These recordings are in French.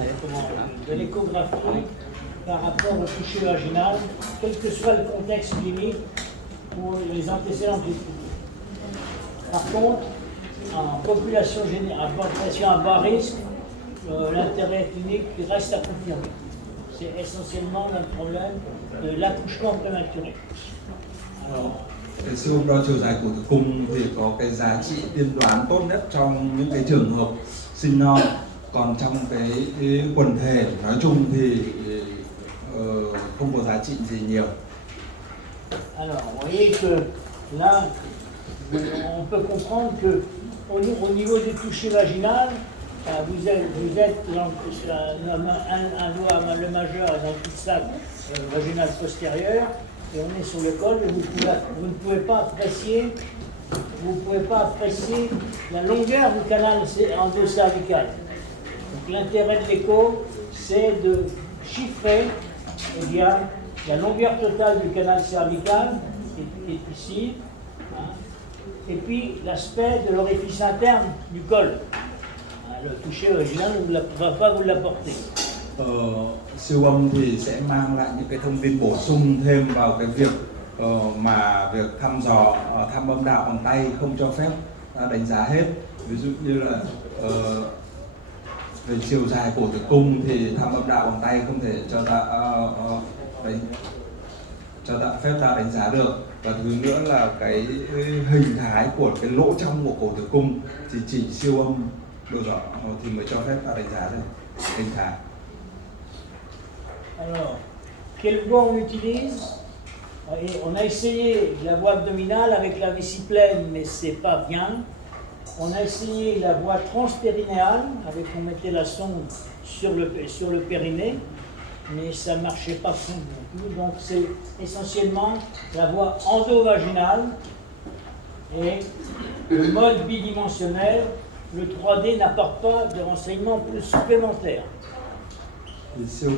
De l'échographie par rapport au toucher vaginal, quel que soit le contexte clinique ou les antécédents cliniques. Par contre, en population générale, population à bas risque, l'intérêt clinique reste à confirmer. C'est essentiellement le problème de l'accouchement prématuré. Cái siêu âm đo chiều dài cổ tử cung thì có cái giá trị tiên đoán tốt nhất trong những cái trường hợp sinh non. Còn trong cái quần thể nói chung thì không có giá trị gì nhiều. Alors, vous voyez que là, on peut comprendre que au niveau du toucher vaginal, vous êtes dans un doigt, le majeur est dans le cul-de-sac vaginal postérieur, et on est sur le col, et vous ne pouvez pas apprécier la longueur du canal endocervical. Donc l'intérêt de l'écho, c'est de chiffrer la longueur totale du canal cervical, qui est ici, hein, et puis l'aspect de l'orifice interne du col. Le toucher original ne va pas vous l'apporter. Siêu âm thì sẽ mang lại những cái thông tin bổ sung thêm vào cái việc mà việc thăm dò thăm âm đạo bằng tay không cho phép đánh giá hết. Ví dụ như là về chiều dài cổ tử cung thì thăm âm đạo bằng tay không thể cho ta phép ta đánh giá được. Và thứ nữa là cái hình thái của cái lỗ trong của cổ tử cung thì chỉ siêu âm độ rõ thì mới cho phép ta đánh giá được hình thái. Alors, quelle voie on utilise? Et on a essayé la voie abdominale avec la vessie pleine, mais c'est pas bien. On a essayé la voie transpérinéale, avec on mettait la sonde sur le périnée, mais ça ne marchait pas fond non plus. Donc c'est essentiellement la voie endovaginale et le mode bidimensionnel. Le 3D n'apporte pas de renseignements plus supplémentaires. Thì siêu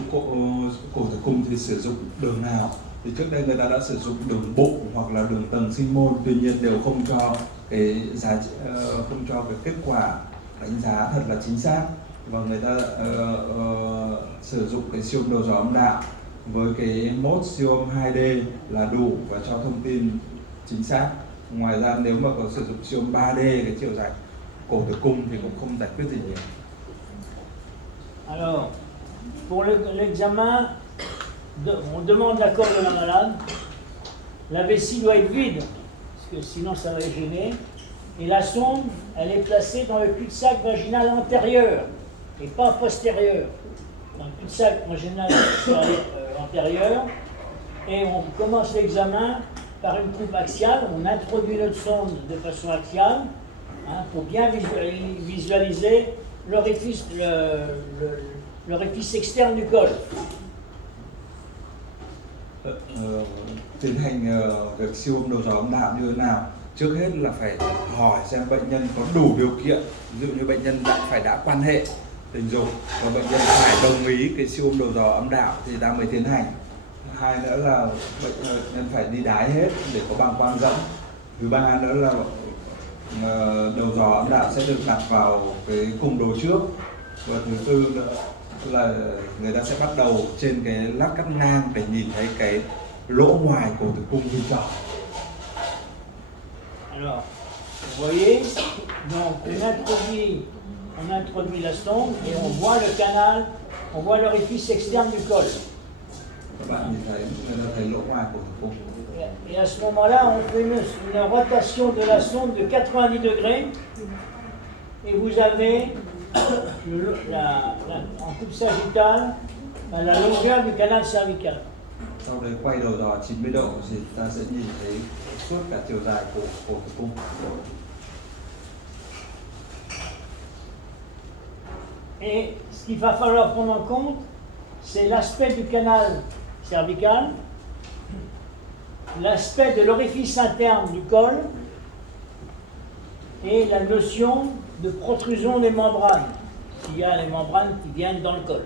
cổ tử cung thì sử dụng đường nào? Thì trước đây người ta đã sử dụng đường bụng hoặc là đường tầng sinh môn, tuy nhiên đều không cho cái kết quả đánh giá thật là chính xác, và người ta sử dụng cái siêu âm đầu gió âm đạo với cái mốt siêu âm 2D là đủ và cho thông tin chính xác. Ngoài ra nếu mà có sử dụng siêu âm 3D cái chiều dài cổ tử cung thì cũng không giải quyết gì nhiều. Alors, pour l'examen, on demande l'accord de la malade. La vessie doit être vide, parce que sinon ça va gêner. Et la sonde, elle est placée dans le cul-de-sac vaginal antérieur, et pas postérieur. Dans le cul-de-sac vaginal antérieur. Et on commence l'examen par une coupe axiale. On introduit notre sonde de façon axiale, hein, pour bien visualiser l'orifice externe du col. Tiến hành việc siêu âm đầu gió âm đạo như thế nào? Trước hết là phải hỏi xem bệnh nhân có đủ điều kiện, ví dụ như bệnh nhân đã quan hệ tình dục và bệnh nhân phải đồng ý cái siêu âm đầu gió âm đạo thì ta mới tiến hành. Hai nữa là bệnh nhân phải đi đái hết để có bàng quang rỗng. Thứ ba nữa là đầu gió âm đạo sẽ được đặt vào cái cung đồ trước. Và thứ tư nữa là người ta sẽ bắt đầu trên cái lát cắt ngang để nhìn thấy cái lỗ ngoài cổ tử cung bên trong. Alors, vous voyez, donc on introduit la sonde et on voit le canal, on voit l'orifice externe du col. Các bạn nhìn thấy, người ta thấy lỗ ngoài cổ tử cung. Et à ce moment-là, on fait une rotation de la sonde de 90 degrés et vous avez en coupe sagittale la longueur du canal cervical. Sau đấy quay đầu giò 90 độ thì ta sẽ nhìn thấy suốt cả chiều dài của cổ tử cung. Et ce qu'il va falloir prendre en compte, c'est l'aspect du canal cervical, l'aspect de l'orifice interne du col et la notion de protrusion des membranes, s'il y a les membranes qui viennent dans le col.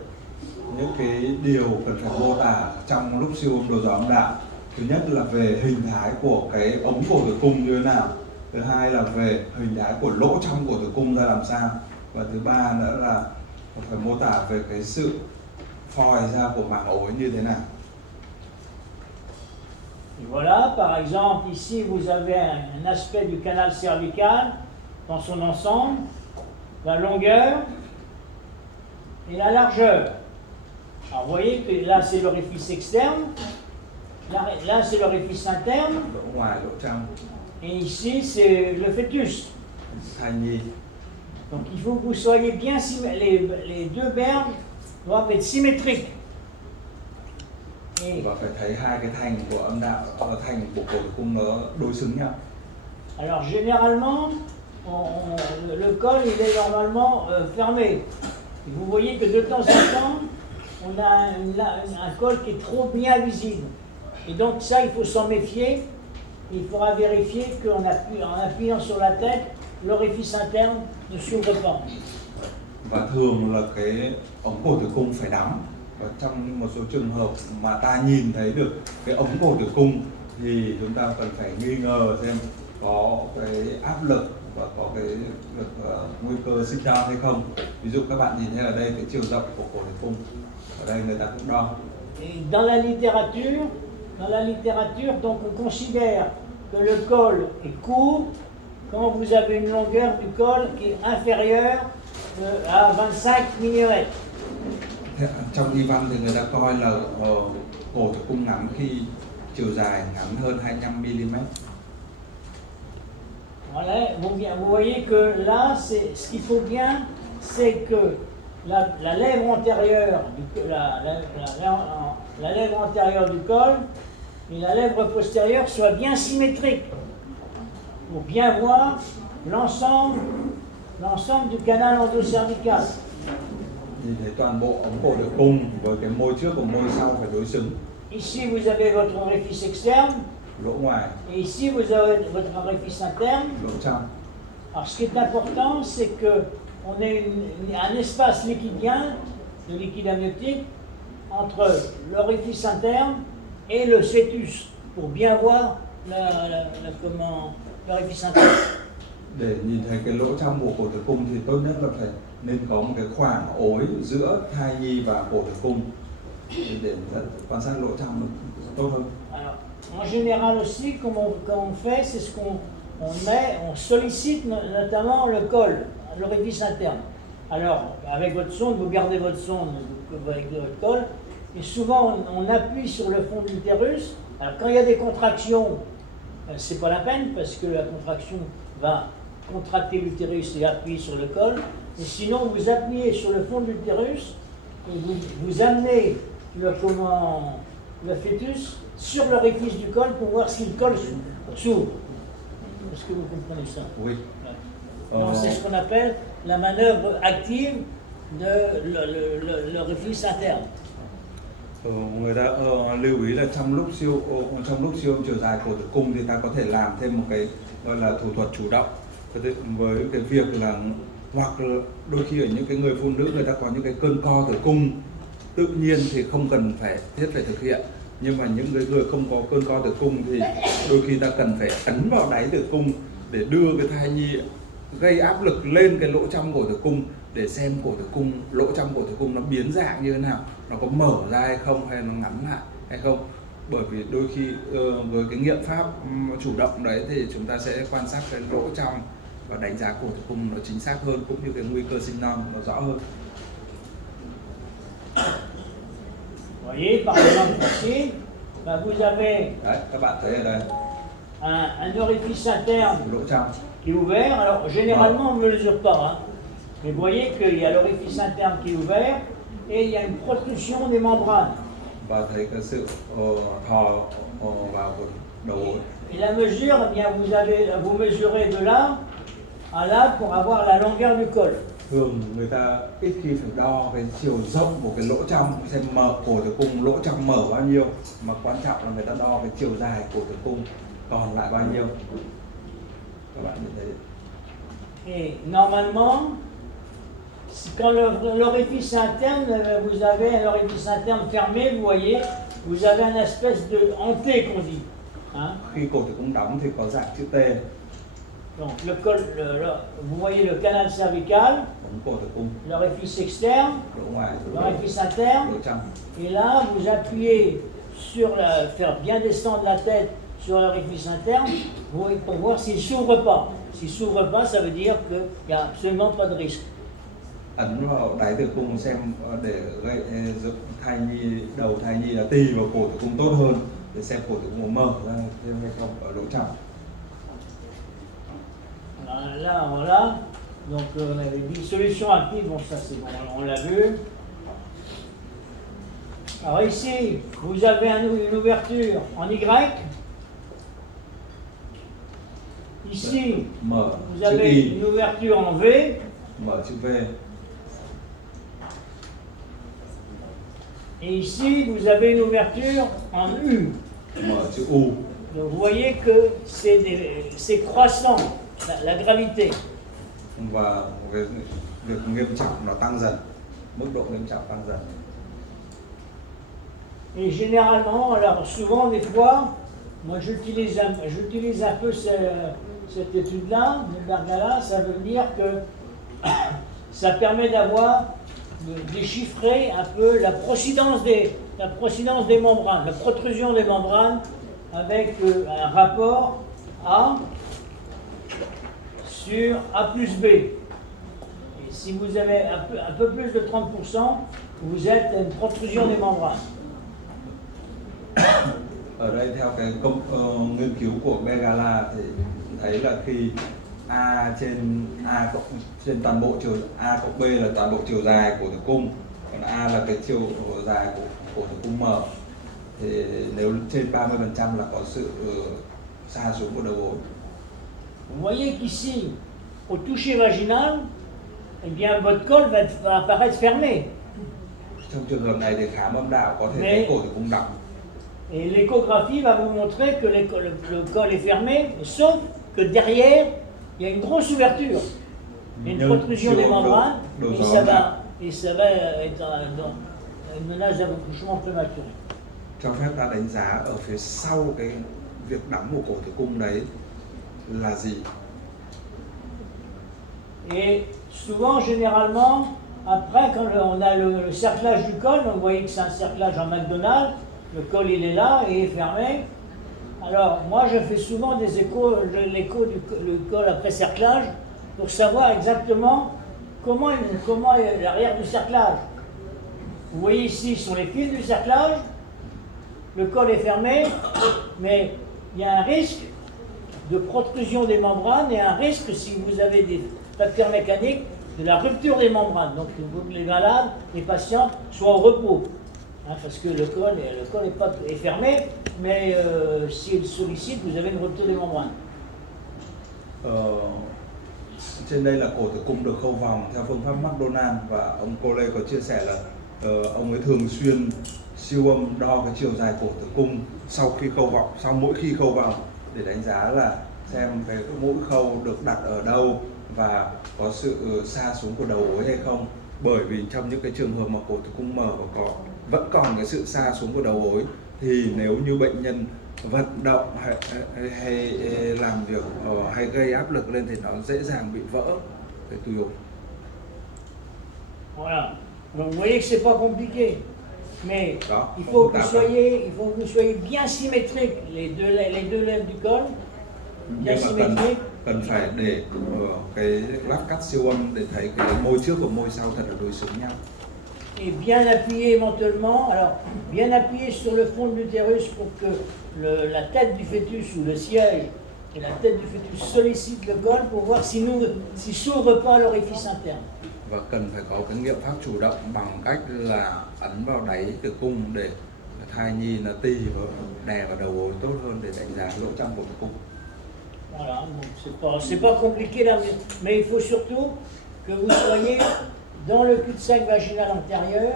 Những cái điều cần phải mô tả trong lúc siêu âm đầu gió âm đạo, thứ nhất là về hình thái của cái ống cổ tử cung như thế nào, thứ hai là về hình thái của lỗ trong cổ tử cung ra làm sao, và thứ ba nữa là phải mô tả về cái sự phòi ra của màng ối như thế nào. Et voilà, par exemple, ici vous avez un aspect du canal cervical dans son ensemble, la longueur et la largeur. Alors vous voyez que là c'est l'orifice externe, là c'est l'orifice interne, Lỗ ngoài, lỗ trong, et ici c'est le fœtus. thai nhi. Donc il faut que vous soyez bien, les deux berges doivent être symétriques. Et Và phải thấy hai cái thành của âm đạo, thành của cổ tử cung nó đối xứng nhau. alors généralement, le col il est normalement fermé. Et vous voyez que de temps en temps, on a un col qui est trop bien visible. Et donc ça, il faut s'en méfier. Il faudra vérifier qu'en appuyant sur la tête, l'orifice interne ne s'ouvre pas. Và thường là cái ống cổ tử cung phải đóng. Và trong một số trường hợp mà ta nhìn thấy được cái ống cổ tử cung thì chúng ta cần phải nghi ngờ xem có cái áp lực và có cái nguy cơ sinh non hay không. Ví dụ các bạn nhìn thấy ở đây cái chiều rộng của cổ tử cung, ở đây người ta cũng đo. Et dans la littérature, donc on considère que le col est court quand vous avez une longueur du col qui est inférieure à 25 mm. Trong y văn thì người ta coi là cổ tử cung ngắn khi chiều dài ngắn hơn 25 mm. Voilà, vous voyez que là, ce qu'il faut bien, c'est que la lèvre antérieure la lèvre antérieure du col et la lèvre postérieure soient bien symétriques pour bien voir l'ensemble du canal endocervical. Nhìn thấy toàn bộ ống cổ tử cung với cái môi trước và môi sau phải đối xứng. Ici, vous avez votre orifice externe, Lỗ ngoài, et ici, vous avez votre orifice interne. lỗ trong. Alors, ce qui est important, c'est qu'on ait un espace liquidien, de liquide amniotique, entre l'orifice interne et le fœtus, pour bien voir l'orifice interne. Để nhìn thấy cái lỗ trong của cổ tử cung thì tốt nhất là phải nên có một cái khoảng ối giữa thai nhi và cổ tử cung để quan sát lỗ trong tốt hơn. Alors, en général aussi, comment on fait, c'est ce qu'on on sollicite notamment le col, l'orifice interne. Alors, avec votre sonde, vous gardez votre sonde avec votre col, et souvent on appuie sur le fond de l'utérus. Alors, quand il y a des contractions, c'est pas la peine parce que la contraction va contracter l'utérus et appuyer sur le col. Et sinon, vous appuyez sur le fond de l'utérus et vous amenez le fœtus sur l'orifice du col pour voir si le col s'ouvre. Est-ce que vous comprenez ça? Oui. Donc, c'est ce qu'on appelle la manœuvre active de l'orifice interne. Người ta lưu ý là trong lúc siêu âm chiều dài cổ tử cung thì ta có thể làm thêm một cái gọi là thủ thuật chủ động với cái việc là hoặc là đôi khi ở những cái người phụ nữ người ta có những cái cơn co tử cung tự nhiên thì không cần phải thực hiện, nhưng mà những người không có cơn co tử cung thì đôi khi ta cần phải ấn vào đáy tử cung để đưa cái thai nhi gây áp lực lên cái lỗ trong cổ tử cung để xem cổ tử cung, lỗ trong cổ tử cung nó biến dạng như thế nào, nó có mở ra hay không hay nó ngắn lại hay không. Bởi vì đôi khi với cái nghiệm pháp chủ động đấy thì chúng ta sẽ quan sát cái lỗ trong và đánh giá cổ tử cung nó chính xác hơn, cũng như cái nguy cơ sinh non nó rõ hơn. Vous voyez, par exemple ici, vous avez Đấy, các bạn thấy ở đây un orifice interne lỗ trong. qui est ouvert. Alors généralement on ne mesure pas, hein. Mais vous voyez qu'il y a l'orifice interne qui est ouvert et il y a une protrusion des membranes. Và thấy cái sự thò vào đầu gối. Et la mesure, eh bien vous mesurez de là à là pour avoir la longueur du col. Thường người ta ít khi phải đo cái chiều rộng của cái lỗ trong, xem mở cổ tử cung lỗ trong mở bao nhiêu, mà quan trọng là người ta đo cái chiều dài cổ tử cung còn lại bao nhiêu. Các bạn nhìn thấy. Et normalement, quand l'orifice interne, vous avez un orifice interne fermé, vous voyez, vous avez une espèce de hanté qu'on dit. Hein? Khi cổ tử cung đóng thì có dạng chữ T. Donc vous voyez le canal cervical, ống cổ tử cung, l'orifice externe, lỗ ngoài, l'orifice interne. lỗ trong. Et là, vous appuyez sur faire bien descendre la tête sur l'orifice interne pour voir s'il ne s'ouvre pas. S'il ne s'ouvre pas, ça veut dire qu'il n'y a absolument pas de risque. Ấn vào đáy tử cung xem để giúp thai nhi, đầu thai nhi là tì vào cổ tử cung tốt hơn, để xem cổ tử cung mở ra thêm hay không ở lỗ trong. Là, voilà. Donc on avait dit solution active, bon ça c'est bon, on l'a vu. Alors ici, vous avez une ouverture en Y. Ici, Mở vous chữ avez Y, une ouverture en V. mở chữ V. Et ici, vous avez une ouverture en U. Mở chữ U. Donc vous voyez que c'est croissant, la gravité. Và cái việc nghiêm trọng nó tăng dần, mức độ nghiêm trọng tăng dần. Et généralement, alors souvent, des fois, moi j'utilise un peu cette étude-là, de Bergala, ça veut dire que ça permet de déchiffrer un peu la procidence des membranes, la protrusion des membranes avec un rapport A sur A plus B. Et si vous avez un peu plus de 30%, vous êtes à une protrusion des membranes. Ở đây theo cái nghiên cứu của Bergala thì thấy là khi A trên toàn bộ chiều A cộng B là toàn bộ chiều dài của tử cung, còn A là cái chiều dài của tử cung mở, thì nếu trên 30% là có sự sa xuống của đầu gối. Vous voyez qu'ici, au toucher vaginal, eh bien, votre col va apparaître fermé. Trong trường hợp này thì khám âm đạo có thể thấy cổ tử cung đóng. Et l'échographie va vous montrer que le col est fermé, sauf que derrière, il y a une grosse ouverture. Il y a une protrusion des membranes, et ça va être dans une menace d'accouchement prématuré. Cho phép ta đánh giá ở phía sau cái việc đóng của cổ tử cung đấy là gì? Et souvent, généralement, après, quand on a le cerclage du col, donc vous voyez que c'est un cerclage en McDonald's, le col il est là et est fermé. Alors, moi je fais souvent l'écho du col après cerclage pour savoir exactement comment est l'arrière du cerclage. Vous voyez ici sur les fils du cerclage, le col est fermé, mais il y a un risque de protrusion des membranes et un risque, si vous avez des facteurs mécaniques, de la rupture des membranes. Donc il faut que les malades, les patients soient au repos. Parce que le col est fermé, mais s'il sollicite, vous avez une rupture des membranes. Trên đây là cổ tử cung được khâu vòng theo phương pháp McDonald, và ông Cole có chia sẻ là ông ấy thường xuyên siêu âm đo cái chiều dài cổ tử cung sau mỗi khi khâu vòng để đánh giá là xem cái mũi khâu được đặt ở đâu và có sự sa xuống của đầu gối hay không. Bởi vì trong những cái trường hợp mà cổ tử cung mở và vẫn còn cái sự sa xuống của đầu gối, thì nếu như bệnh nhân vận động hay làm việc hay gây áp lực lên thì nó dễ dàng bị vỡ cái túi ối. Voilà. Donc vous voyez que c'est pas compliqué, mais Đó, il faut que vous soyez bien symétrique, les deux lèvres du col, bien Nhưng mà symétrique. cần phải để cái lát cắt siêu âm để thấy cái môi trước và môi sau thật là đối xứng nhau. Et bien appuyer éventuellement, alors bien appuyer sur le fond de l'utérus pour que la tête du fœtus ou le siège et la tête du fœtus sollicitent le col pour voir s'il s'ouvre pas l'orifice interne. Và cần phải có cái nghiệm pháp chủ động bằng cách là ấn vào đáy tử cung để thai nhi là tì và đè vào đầu gối tốt hơn để đánh giá lỗ trong của tử cung. Voilà, donc c'est pas compliqué là, mais il faut surtout que vous soyez dans le cul-de-sac vaginal antérieur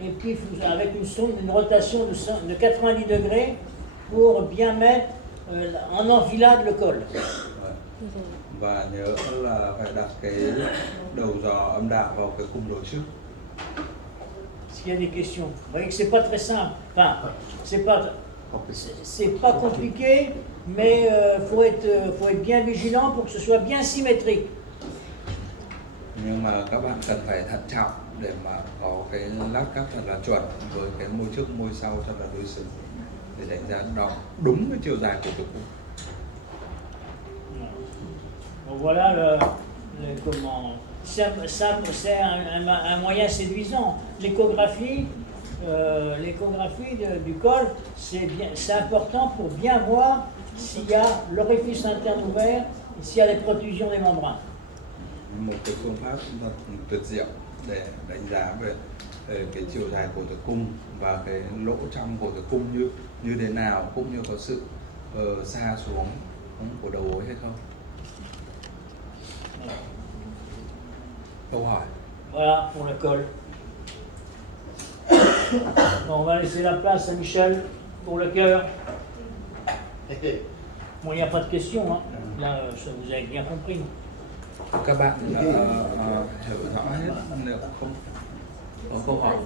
et puis avec une rotation de 90 degrés pour bien mettre en enfilade le col. Và nhớ là phải đặt cái đầu giò âm đạo vào cái cung đối trước. S'il y a des questions, vous voyez que c'est pas très simple. Enfin, c'est pas C'est pas compliqué, mais faut être bien vigilant pour que ce soit bien symétrique. Nhưng mà các bạn cần phải thận trọng để mà có cái lát cắt thật là chuẩn với cái môi trước môi sau thật là đối xứng để đánh giá đó đúng cái chiều dài của tử cung. Donc voilà comment. C'est un moyen séduisant. L'échographie du col, c'est important pour bien voir s'il y a l'orifice interne ouvert et s'il y a des protrusions des membranes. Một cái phương pháp rất tuyệt diệu để đánh giá về cái chiều dài của tử cung và cái lỗ trong của tử cung như thế nào, cũng như có sự xa xuống của đầu gối hay không. Câu hỏi. Voilà pour le col. Bon, on va laisser la place à Michel pour le cœur. Bon, il n'y a pas de questions, hein. Là, ça vous avez bien compris. Các bạn hiểu rõ hết, nếu không có câu hỏi.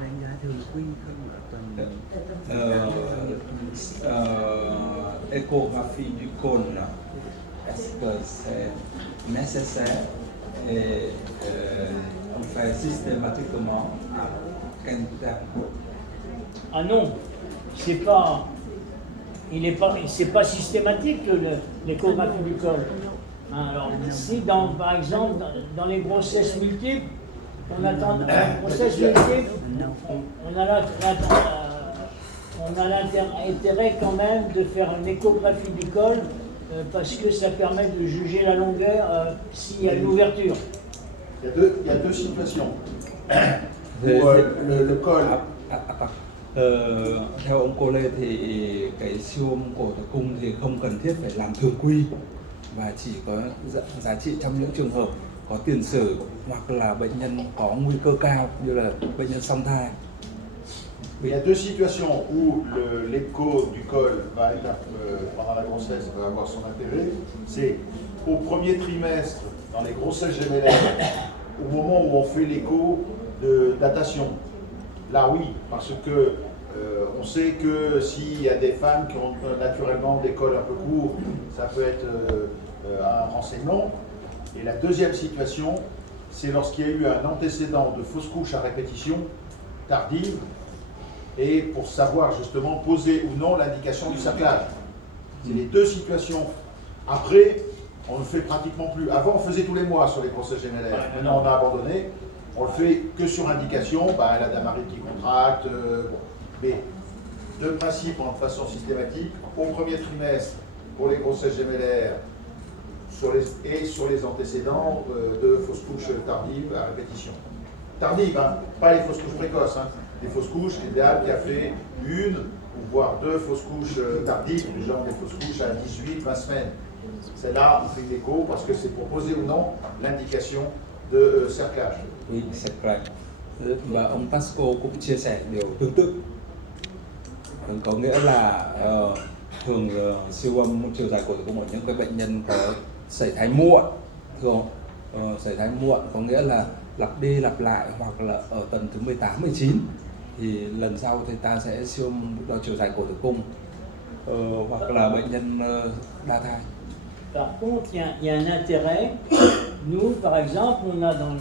Đánh giá thường quy không Échographie du cône, est-ce que c'est nécessaire et on fait systématiquement à quel terme? Ah non, c'est pas systématique l'échographie du col. Hein, alors, si par exemple dans les grossesses multiples, on attend grossesse multiple, on a l'intérêt quand même de faire une échographie du col parce que ça permet de juger la longueur s'il y a une ouverture. Il y a deux situations. Le col. Theo ông Cô Lê thì cái siêu âm cổ tử cung thì không cần thiết phải làm thường quy và chỉ có giá trị trong những trường hợp có tiền sử hoặc là bệnh nhân có nguy cơ cao như là bệnh nhân song thai. Il y a deux situations où l'écho du col va être, pendant la grossesse va avoir son intérêt. C'est au premier trimestre, dans les grossesses gémellaires, au moment où on fait l'écho de datation. Là oui, parce que on sait que s'il y a des femmes qui ont naturellement des cols un peu courts, ça peut être un renseignement. Et la deuxième situation, c'est lorsqu'il y a eu un antécédent de fausse couche à répétition tardive, et pour savoir justement poser ou non l'indication du cerclage. C'est les deux situations. Après, on ne le fait pratiquement plus. Avant, on faisait tous les mois sur les grossesses gémellaires. Maintenant, on a abandonné. On le fait que sur indication. Elle a Damari qui contracte. Bon. Mais de principe, de façon systématique, au premier trimestre, pour les grossesses gémellaires et sur les antécédents de fausses couches tardives à répétition. Tardives, hein, pas les fausses couches précoces. Hein. Les fausses couches, l'idéal qui a fait une ou voire deux fausses couches tardives, genre des fausses couches à 18-20 semaines. C'est là où on fait l'écho parce que c'est pour poser ou non l'indication de cerclage. Oui, cerclage. Và ông Pasco cũng chia sẻ điều tương tự. Có nghĩa là thường siêu âm chiều dài cổ tử cung của những cái bệnh nhân có sảy thai muộn, thường sảy thai muộn có nghĩa là lặp đi lặp lại hoặc là ở tuần thứ 18, 19 thì lần sau thì ta sẽ siêu âm đo chiều dài cổ tử cung hoặc là bệnh nhân đa thai. Par contre, il y a un intérêt. Nous, par exemple, on a dans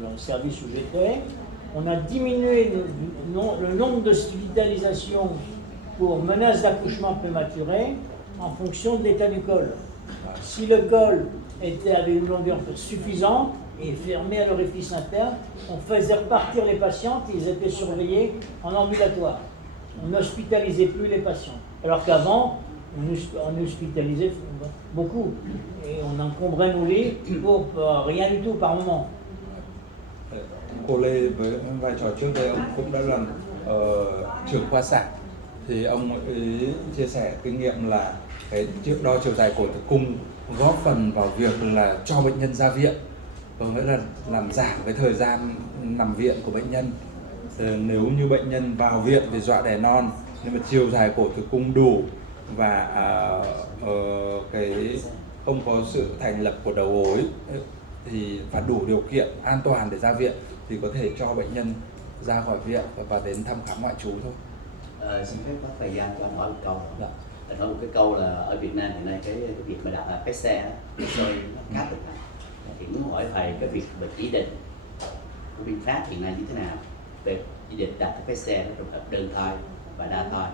le service où j'étais, on a diminué le nombre d'hospitalisations pour menaces d'accouchement prématuré en fonction de l'état du col. Si le col avait une longueur suffisante et fermé à l'orifice interne, on faisait repartir les patientes et ils étaient surveillés en ambulatoire. On n'hospitalisait plus les patients. Alors qu'avant, on hospitalisait beaucoup et on encombrait nos lits pour rien du tout par moment. Cô Lê với vai trò trước đây ông cũng đã làm trưởng khoa sản thì ông ấy chia sẻ kinh nghiệm là cái đo chiều dài cổ tử cung góp phần vào việc là cho bệnh nhân ra viện, có nghĩa là làm giảm cái thời gian nằm viện của bệnh nhân. Nếu như bệnh nhân vào viện vì dọa đẻ non nhưng mà chiều dài cổ tử cung đủ và cái không có sự thành lập của đầu gối thì và đủ điều kiện an toàn để ra viện thì có thể cho bệnh nhân ra khỏi viện và đến thăm khám ngoại trú thôi. Xin phép có thời gian cho anh hỏi một câu. Dạ. Anh hỏi một cái câu là ở Việt Nam hiện nay cái việc mà đặt cái xe nó khá cực lắm. Thì muốn hỏi thầy cái việc về chỉ định của Vinfast phát hiện nay như thế nào về chỉ định đặt cái xe trong hợp đơn thai và đa thai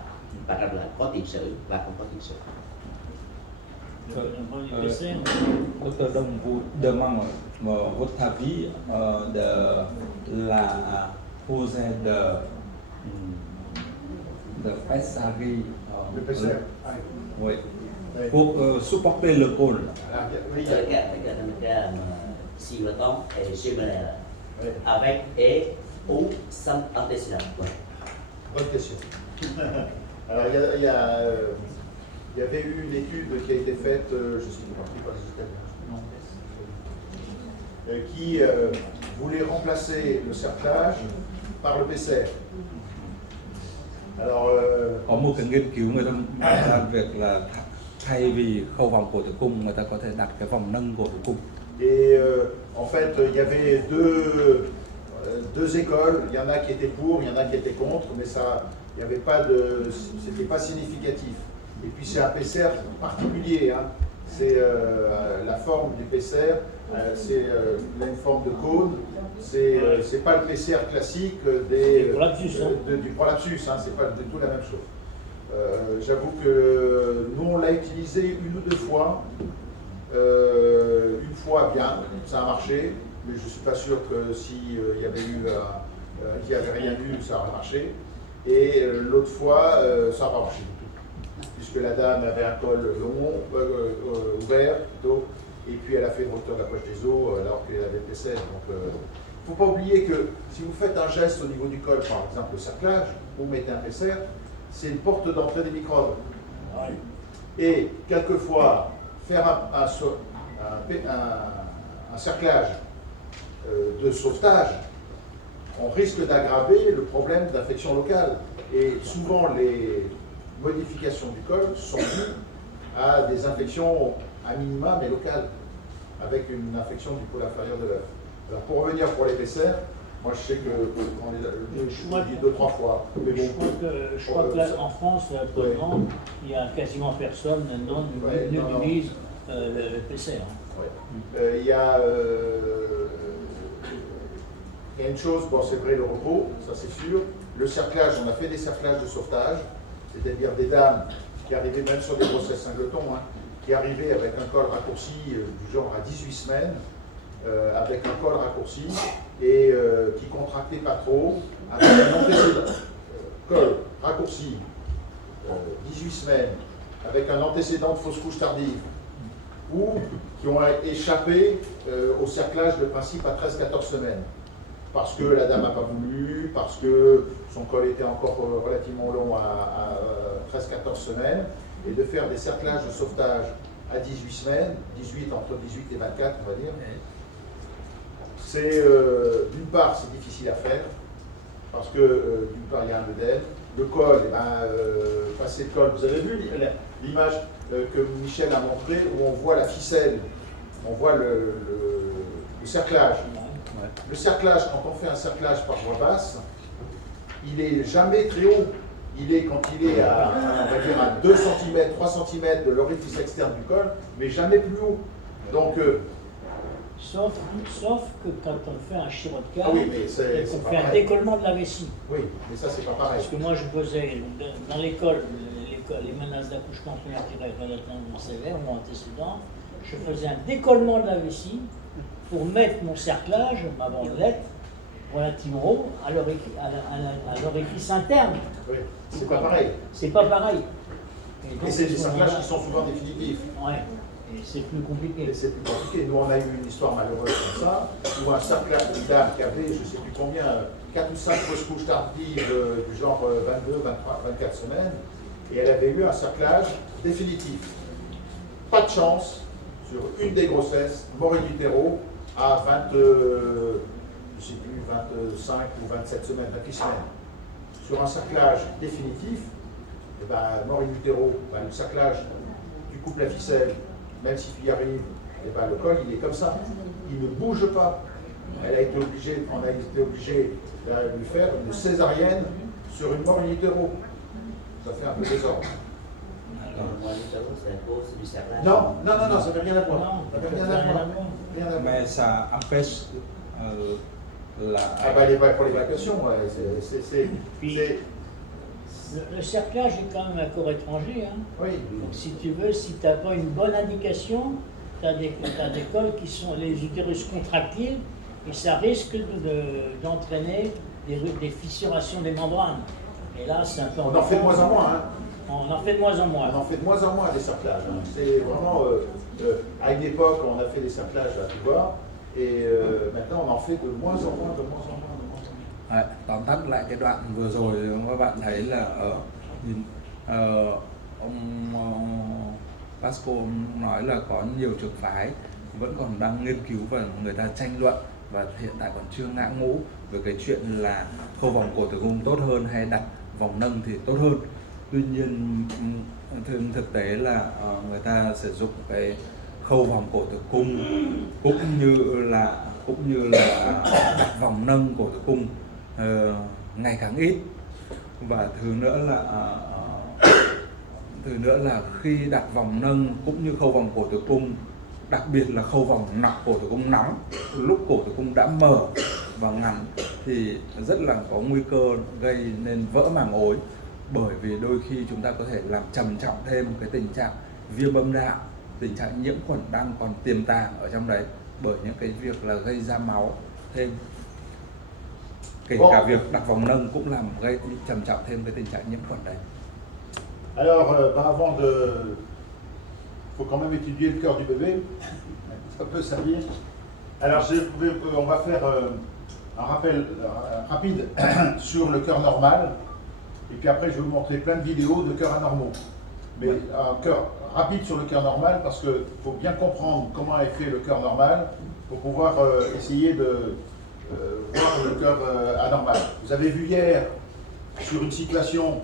và rằng là có tiền sử và không có tiền sử. Docteur Đông vous demande votre avis de la pose de Pessari Le PCR. oui, pour supporter le col. Oui, Si le temps est similaire avec et ou sans antécédent. bonne question. Alors, il y avait eu une étude qui a été faite, je ne sais pas les Italiens, qui voulait remplacer le cerclage par le PCR. Alors, Có một cái nghiên cứu người ta đặt ra việc là thay vì khâu vòng cổ tử cung, người ta có thể đặt cái vòng nâng cổ tử cung. et en fait, il y avait deux écoles. Il y en a qui étaient pour, il y en a qui étaient contre, mais ça, il n'y avait pas de, c'était pas significatif. Et puis c'est un PCR particulier, hein. C'est la forme du PCR, c'est une forme de cône. C'est pas le PCR classique du prolapsus, hein, c'est pas du tout la même chose. J'avoue que nous on l'a utilisé une ou deux fois. Une fois bien, ça a marché, mais je ne suis pas sûr que s'il y avait eu, qu'il n'y avait rien eu, ça aurait marché. Et l'autre fois, ça n'a pas marché du tout, puisque la dame avait un col long, ouvert plutôt, et puis elle a fait une hauteur de la poche des os alors qu'elle avait le PCR. Donc, il ne faut pas oublier que si vous faites un geste au niveau du col, par exemple le cerclage, vous mettez un PCR, c'est une porte d'entrée des microbes. Et quelquefois, faire un cerclage de sauvetage, on risque d'aggraver le problème d'infection locale. Et souvent, les modifications du col sont dues à des infections à minima, mais locales, avec une infection du pôle inférieur de l'œuf. Alors, pour revenir pour les PCR, moi je sais que on les dit 2-3 fois. Mais bon, je crois que là, en France, actuellement, il y a quasiment personne n'utilise le PCR. Ouais. Il y a une chose, bon c'est vrai le repos, ça c'est sûr. Le cerclage, on a fait des cerclages de sauvetage, c'est-à-dire des dames qui arrivaient même sur des grossesses singletons, hein, qui arrivaient avec un col raccourci du genre à 18 semaines, avec un col raccourci et qui contractait pas trop, avec un antécédent. Col raccourci, 18 semaines, avec un antécédent de fausse couche tardive, ou qui ont échappé au cerclage de principe à 13-14 semaines. Parce que la dame n'a pas voulu, parce que son col était encore relativement long à 13-14 semaines, et de faire des cerclages de sauvetage à 18 semaines, entre 18 et 24 on va dire, c'est d'une part c'est difficile à faire, parce que d'une part il y a un œdème, le col, passer le col, vous avez vu l'image que Michel a montré où on voit la ficelle, on voit le cerclage. Ouais. Le cerclage, quand on fait un cerclage par voie basse, il n'est jamais très haut. Il est quand il est à, on va dire à 2 cm, 3 cm de l'orifice externe du col, mais jamais plus haut. Donc, sauf que quand on fait un chirurgical, oui, mais et qu'on pas fait un pareil. décollement de la vessie. Oui, mais ça c'est pas pareil. Parce que moi je faisais dans l'école, les menaces d'accouchement prématuré relativement sévères, mon antécédent, je faisais un décollement de la vessie pour mettre mon cerclage, ma bandelette, relativement haut à l'orifice interne. Oui, c'est pas pareil. C'est pas pareil. Et c'est des cerclages qui sont souvent définitifs. Ouais, et c'est plus compliqué. Et c'est plus compliqué. Nous, on a eu une histoire malheureuse comme ça, où un cerclage d'une dame qui avait, je ne sais plus combien, 4 ou 5 fausses couches tardives du genre 22, 23, 24 semaines, et elle avait eu un cerclage définitif. Pas de chance, sur une des grossesses, mort in utero, à 20, je sais plus, 25 ou 27 semaines, 28 semaines. Sur un cerclage définitif, et ben, mort in utero, ben, le cerclage, tu coupes la ficelle, même si tu y arrives, Et ben, le col, il est comme ça. Il ne bouge pas. On a été obligé de lui faire une césarienne sur une mort in utero. Ça fait un peu désordre. Moi, les choses, c'est à cause du cerclage. Non, non, non, non, ça fait rien à voir. Non, Ça fait rien ça à n'a voir. rien à voir. Rien à voir. Mais ça empêche la Ah bah, pour l'évacuation, ouais, c'est... Le cerclage est quand même un corps étranger. Hein. Oui. Donc si tu veux, si tu n'as pas une bonne indication, tu as des cols qui sont les utérus contractiles et ça risque d'entraîner des fissurations des membranes. Et là, c'est un peu... On en fait de moins en moins. Hein. On en fait de moins en moins. On en fait de moins en moins des cerclages. Hein. C'est vraiment... à une époque, on a fait des cerclages à tout voir. Et maintenant, on en fait de moins en moins, de moins en moins, de moins en moins. Đấy, tóm tắt lại cái đoạn vừa rồi các bạn thấy là ông Pasco nói là có nhiều trường phái vẫn còn đang nghiên cứu và người ta tranh luận và hiện tại còn chưa ngã ngũ về cái chuyện là khâu vòng cổ tử cung tốt hơn hay đặt vòng nâng thì tốt hơn. Tuy nhiên thực tế là người ta sử dụng cái khâu vòng cổ tử cung cũng như là đặt vòng nâng cổ tử cung ngày càng ít. Và thứ nữa là khi đặt vòng nâng cũng như khâu vòng cổ tử cung, đặc biệt là khâu vòng nọc cổ tử cung nóng, lúc cổ tử cung đã mở và ngắn thì rất là có nguy cơ gây nên vỡ màng ối, bởi vì đôi khi chúng ta có thể làm trầm trọng thêm cái tình trạng viêm âm đạo, tình trạng nhiễm khuẩn đang còn tiềm tàng ở trong đấy bởi những cái việc là gây ra máu thêm. Kể cả việc đặt vòng nâng cũng làm gây trầm trọng thêm cái tình trạng nhiễm khuẩn đấy. Alors, avant de... faut quand même étudier le cœur du bébé. Ça peut servir. Alors, on va faire un rappel rapide sur le cœur normal. Et puis après, je vais vous montrer plein de vidéos de cœurs anormaux. Mais un cœur rapide sur le cœur normal parce qu'il faut bien comprendre comment est fait le cœur normal pour pouvoir essayer de voir le cœur anormal. Vous avez vu hier sur une situation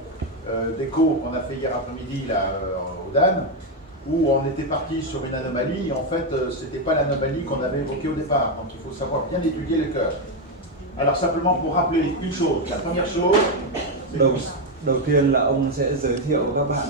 d'écho qu'on a fait hier après-midi au DAN, où on était parti sur une anomalie et en fait ce n'était pas l'anomalie qu'on avait évoquée au départ. Donc il faut savoir bien étudier le cœur. Alors simplement pour rappeler une chose, la première chose, c'est Đầu tiên là ông sẽ giới thiệu các bạn